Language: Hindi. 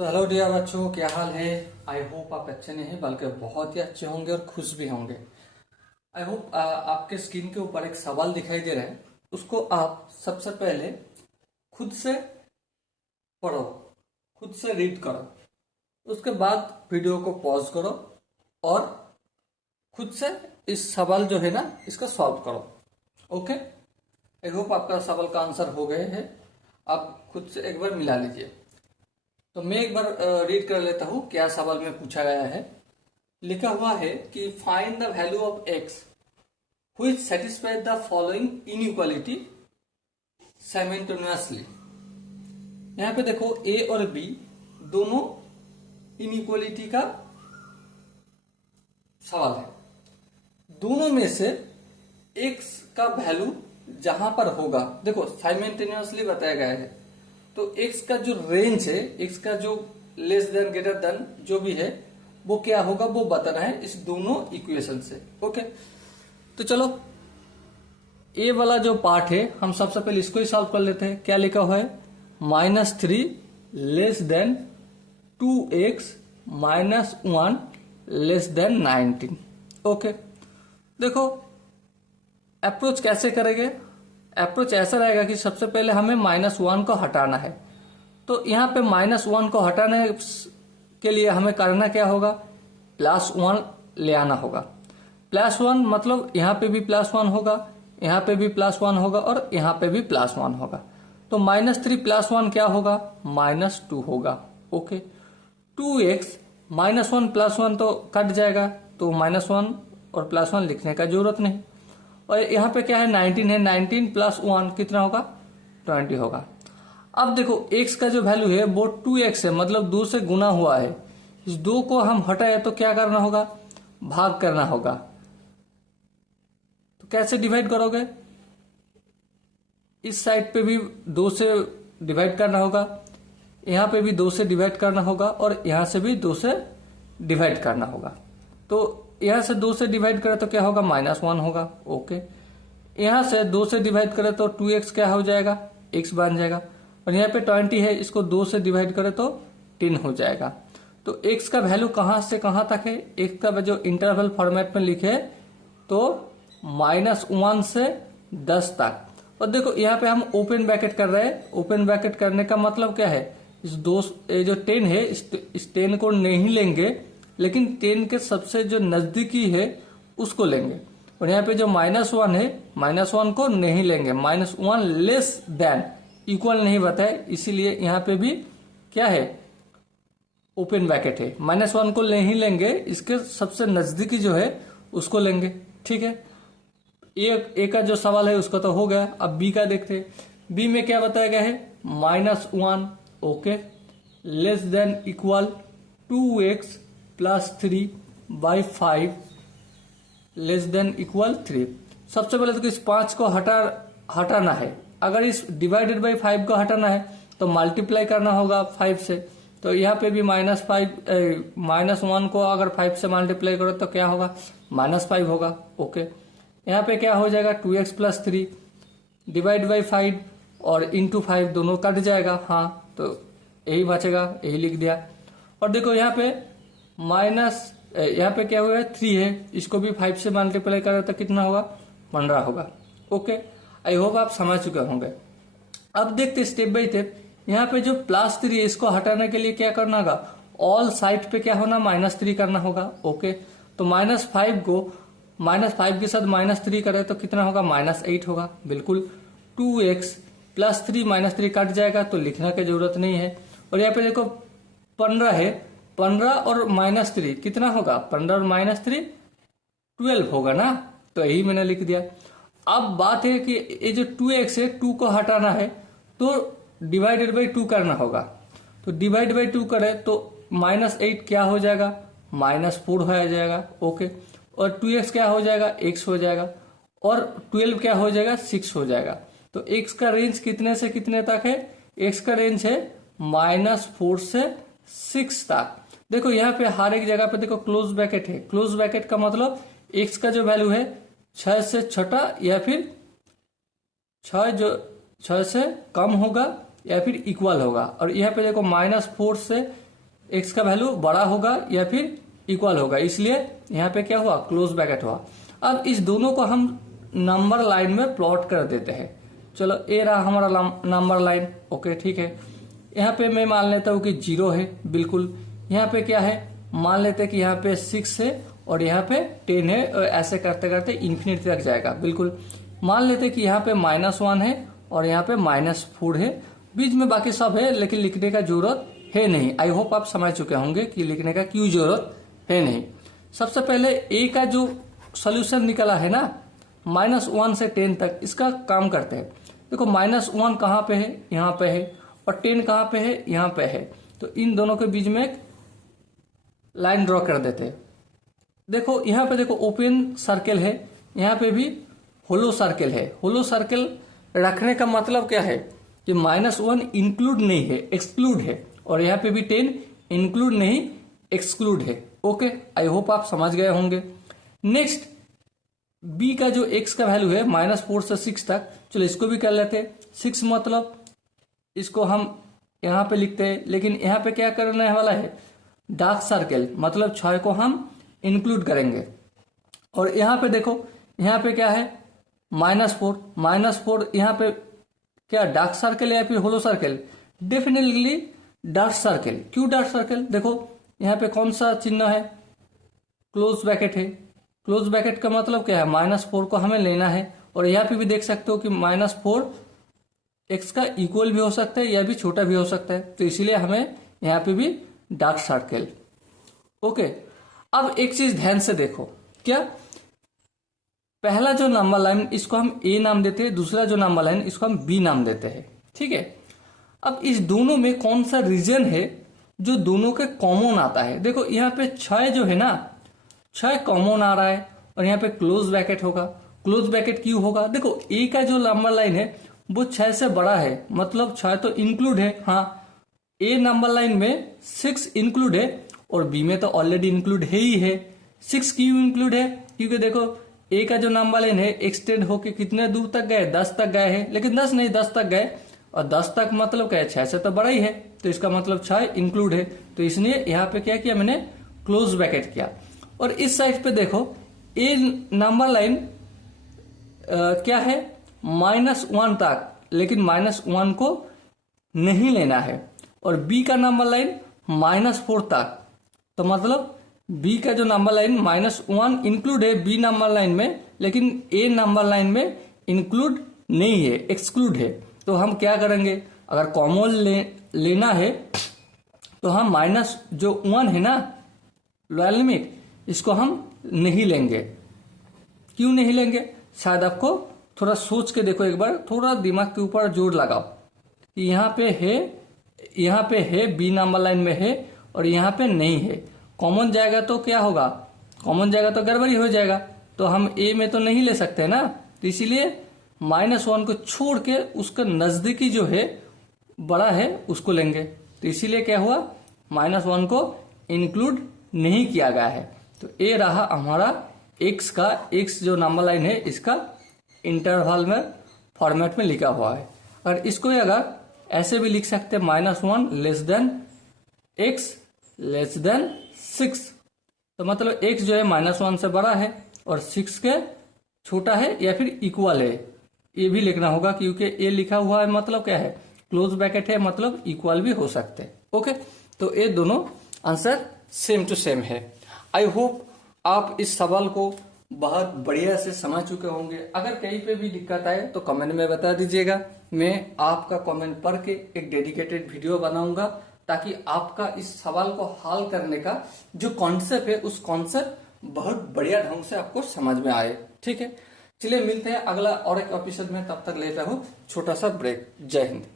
तो हेलो डियर बच्चों, क्या हाल है। आई होप आप अच्छे नहीं हैं बल्कि बहुत ही अच्छे होंगे और खुश भी होंगे। आई होप आपके स्क्रीन के ऊपर एक सवाल दिखाई दे रहा है, उसको आप सबसे पहले खुद से पढ़ो, खुद से रीड करो। उसके बाद वीडियो को पॉज करो और खुद से इस सवाल जो है ना इसका सॉल्व करो। ओके, आई होप आपका सवाल का आंसर हो गए हैं। आप खुद से एक बार मिला लीजिए। तो मैं एक बार रीड कर लेता हूं क्या सवाल में पूछा गया है। लिखा हुआ है कि find the value of x which satisfies the following inequality simultaneously. यहाँ पे देखो ए और बी दोनों इनइक्वालिटी का सवाल है। दोनों में से एक्स का वैल्यू जहां पर होगा, देखो साइमल्टेनियसली बताया गया है, तो x का जो रेंज है, x का जो लेस देन ग्रेटर देन जो भी है वो क्या होगा वो बताना है इस दोनों इक्वेशन से। ओके, तो चलो ए वाला जो पार्ट है हम सबसे पहले इसको ही सॉल्व कर लेते हैं। क्या लिखा हुआ है, -3 less than 2x -1 less than 19। Okay, देखो अप्रोच कैसे करेंगे। अप्रोच ऐसा रहेगा कि सबसे पहले हमें -1 को हटाना है। तो यहाँ पे -1 को हटाने के लिए हमें करना क्या होगा, +1 ले आना होगा। +1 मतलब यहाँ पे भी +1 होगा, यहाँ पे भी +1 होगा और यहाँ पे भी +1 होगा। तो -3 +1 क्या होगा, -2 होगा। ओके, 2x -1 +1 तो कट जाएगा, तो -1 और +1 लिखने का जरूरत नहीं। और यहाँ पे क्या है, 19 है, 19 + 1 कितना होगा, 20 होगा। अब देखो x का जो वैल्यू है वो 2x है, मतलब 2 से गुना हुआ है। इस 2 को हम हटाए तो क्या करना होगा, भाग करना होगा। तो कैसे डिवाइड करोगे, इस साइड पे भी 2 से डिवाइड करना होगा, यहाँ पे भी 2 से डिवाइड करना होगा और यहाँ से भी 2 से डिवाइड करना होगा। तो यहाँ से 2 से डिवाइड करें तो क्या होगा, -1 होगा। ओके, यहाँ से 2 से डिवाइड करें तो 2x क्या हो जाएगा, x बन जाएगा। और यहाँ पे 20 है, इसको 2 से डिवाइड करें तो 10 हो जाएगा। तो x का वैल्यू कहाँ से कहाँ तक है, x का जो इंटरवल फॉर्मेट में लिखे तो -1 से 10 तक। और देखो यहाँ पे हम ओपन ब्रैकेट कर रहे हैं। ओपन ब्रैकेट करने का मतलब क्या है, इस जो 10 है इस 10 को नहीं लेंगे, लेकिन 10 के सबसे जो नजदीकी है उसको लेंगे। और यहाँ पे जो -1 है, -1 को नहीं लेंगे, -1 लेस देन, इक्वल नहीं बताए, इसीलिए यहाँ पे भी क्या है, ओपन ब्रैकेट है। -1 को नहीं लेंगे, इसके सबसे नजदीकी जो है उसको लेंगे। ठीक है, ए का जो सवाल है उसका तो हो गया। अब बी का देखते हैं। बी में क्या बताया गया है, -1 okay less than equal 2x +3 / 5 less than equal 3। सबसे पहले तो इस 5 को हटाना है। अगर इस डिवाइडेड बाई 5 को हटाना है तो मल्टीप्लाई करना होगा 5 से। तो यहाँ पे भी -1 को अगर 5 से मल्टीप्लाई करो तो क्या होगा, -5 होगा। ओके, यहाँ पे क्या हो जाएगा, 2x +3 डिवाइड बाई 5 और इंटू 5 दोनों कट जाएगा। हाँ, तो यही बचेगा, यही लिख दिया। और देखो यहाँ पे यहाँ पे क्या हुआ है, 3 है, इसको भी 5 से मल्टीप्लाई करें तो कितना होगा, 15 होगा। ओके, आई होप आप समझ चुके होंगे। अब देखते स्टेप बाय स्टेप। यहाँ पे जो +3 है इसको हटाने के लिए क्या करना होगा, ऑल साइड पे क्या होना, -3 करना होगा। ओके, तो -5 को -5 के साथ -3 करें तो कितना होगा, -8 होगा। बिल्कुल, 2x +3 -3 कट जाएगा तो लिखने की जरूरत नहीं है। और यहाँ पे देखो 15 है, 15 और -3 कितना होगा, 15 और -3 12 होगा ना, तो यही मैंने लिख दिया। अब बात है कि ये जो 2x है 2 को हटाना है तो डिवाइडेड बाई 2 करना होगा। तो डिवाइड बाई 2 करें तो -8 क्या हो जाएगा, -4 हो जाएगा। ओके, और 2x क्या हो जाएगा, x हो जाएगा, और 12 क्या हो जाएगा, 6 हो जाएगा। तो x का रेंज कितने से कितने तक है, x का रेंज है -4 से 6 तक। देखो यहाँ पे हर एक जगह पे देखो क्लोज ब्रैकेट है। क्लोज ब्रैकेट का मतलब x का जो वैल्यू है 6 से छोटा या फिर 6 से कम होगा या फिर इक्वल होगा। और यहाँ पे देखो -4 से x का वैल्यू बड़ा होगा या फिर इक्वल होगा, इसलिए यहाँ पे क्या हुआ, क्लोज ब्रैकेट हुआ। अब इस दोनों को हम नंबर लाइन में प्लॉट कर देते हैं। चलो ये रहा हमारा नंबर लाइन, ओके ठीक है। यहाँ पे मैं मान लेता हूँ कि 0 है, बिल्कुल। यहाँ पे क्या है, मान लेते हैं कि यहाँ पे 6 है और यहाँ पे 10 है, और ऐसे करते करते इन्फिनिटी तक जाएगा, बिल्कुल। मान लेते हैं कि यहाँ पे -1 है और यहाँ पे -4 है, बीच में बाकी सब है, लेकिन लिखने का जरूरत है नहीं। आई होप आप समझ चुके होंगे कि लिखने का क्यों जरूरत है नहीं। सबसे पहले ए का जो सोल्यूशन निकला है ना, -1 से 10 तक, इसका काम करते हैं। देखो -1 कहाँ पे है, यहाँ पे है, और 10 कहाँ पे है, यहाँ पे है। तो इन दोनों के बीच में एक लाइन ड्रॉ कर देते हैं। देखो यहाँ पे देखो ओपन सर्कल है, यहाँ पे भी होलो सर्कल है। होलो सर्कल रखने का मतलब क्या है कि -1 इंक्लूड नहीं है, एक्सक्लूड है, और यहाँ पे भी 10 इंक्लूड नहीं एक्सक्लूड है। ओके, आई होप आप समझ गए होंगे। नेक्स्ट बी का जो x का वैल्यू है -4 से 6 तक, चलो इसको भी कर लेते हैं। 6 मतलब इसको हम यहाँ पे लिखते हैं, लेकिन यहाँ पे क्या करने वाला है, डार्क सर्कल, मतलब 6 को हम इंक्लूड करेंगे। और यहाँ पे देखो, यहाँ पे क्या है, -4 यहाँ पे क्या डार्क सर्कल है या फिर होलो सर्कल, डेफिनेटली डार्क सर्कल। क्यों डार्क सर्कल, देखो यहाँ पे कौन सा चिन्ह है, क्लोज ब्रैकेट है। क्लोज ब्रैकेट का मतलब क्या है, -4 को हमें लेना है, और यहाँ पे भी देख सकते हो कि -4 x का इक्वल भी हो सकता है या भी छोटा भी हो सकता है, तो इसीलिए हमें यहाँ पे भी डार्क सर्कल। ओके, अब एक चीज ध्यान से देखो, क्या पहला जो नंबर लाइन इसको हम a नाम देते हैं, दूसरा जो नंबर लाइन इसको हम b नाम देते हैं, ठीक है। अब इस दोनों में कौन सा रीजन है जो दोनों के कॉमन आता है। देखो यहाँ पे 6 जो है ना, 6 कॉमन आ रहा है, और यहाँ पे क्लोज ब्रैकेट होगा। क्लोज ब्रैकेट क्यों होगा, देखो ए का जो नंबर लाइन है वो 6 से बड़ा है, मतलब 6 तो इंक्लूड है। हाँ, ए नंबर लाइन में 6 इंक्लूड है और बी में तो ऑलरेडी इंक्लूड है ही है। 6 क्यों इंक्लूड है, क्योंकि देखो ए का जो नंबर लाइन है एक्सटेंड होके कितने दूर तक गए, 10 तक गए हैं, लेकिन 10 नहीं, 10 तक गए, और 10 तक मतलब क्या है, 6 से तो बड़ा ही है, तो इसका मतलब 6 इंक्लूड है। तो इसलिए यहाँ पे क्या किया मैंने, क्लोज ब्रैकेट किया। और इस साइड पे देखो ए नंबर लाइन क्या है, -1 तक, लेकिन -1 को नहीं लेना है, और बी का नंबर लाइन -4 तक, तो मतलब बी का जो नंबर लाइन -1 इंक्लूड है बी नंबर लाइन में, लेकिन ए नंबर लाइन में इंक्लूड नहीं है, एक्सक्लूड है। तो हम क्या करेंगे, अगर कॉमन लेना है तो हम -1 है ना, लोअर लिमिट, इसको हम नहीं लेंगे। क्यों नहीं लेंगे, शायद आपको थोड़ा सोच के देखो एक बार, थोड़ा दिमाग के ऊपर जोर लगाओ कि यहाँ पे है बी नंबर लाइन में है और यहाँ पे नहीं है। कॉमन जाएगा तो क्या होगा, कॉमन जाएगा तो गड़बड़ी हो जाएगा, तो हम ए में तो नहीं ले सकते ना, तो इसीलिए -1 को छोड़ के उसका नजदीकी जो है बड़ा है उसको लेंगे। तो इसीलिए क्या हुआ, -1 को इंक्लूड नहीं किया गया है। तो ए रहा हमारा x जो नंबर लाइन है इसका इंटरवल में फॉर्मेट में लिखा हुआ है। और इसको अगर ऐसे भी लिख सकते हैं, -1 less than x less than 6, तो मतलब x जो है -1 से बड़ा है और 6 के छोटा है या फिर इक्वल है, ये भी लिखना होगा, क्योंकि ये लिखा हुआ है मतलब क्या है, क्लोज ब्रैकेट है, मतलब इक्वल भी हो सकते हैं। ओके, तो ये दोनों आंसर सेम टू सेम है। आई होप आप इस सवाल को बहुत बढ़िया से समझ चुके होंगे। अगर कहीं पे भी दिक्कत आए तो कमेंट में बता दीजिएगा, मैं आपका कमेंट पढ़ के एक डेडिकेटेड वीडियो बनाऊंगा, ताकि आपका इस सवाल को हल करने का जो कॉन्सेप्ट है उस कॉन्सेप्ट बहुत बढ़िया ढंग से आपको समझ में आए। ठीक है, चलिए मिलते हैं अगला और एक एपिसोड में, तब तक लेता हूँ छोटा सा ब्रेक। जय हिंद।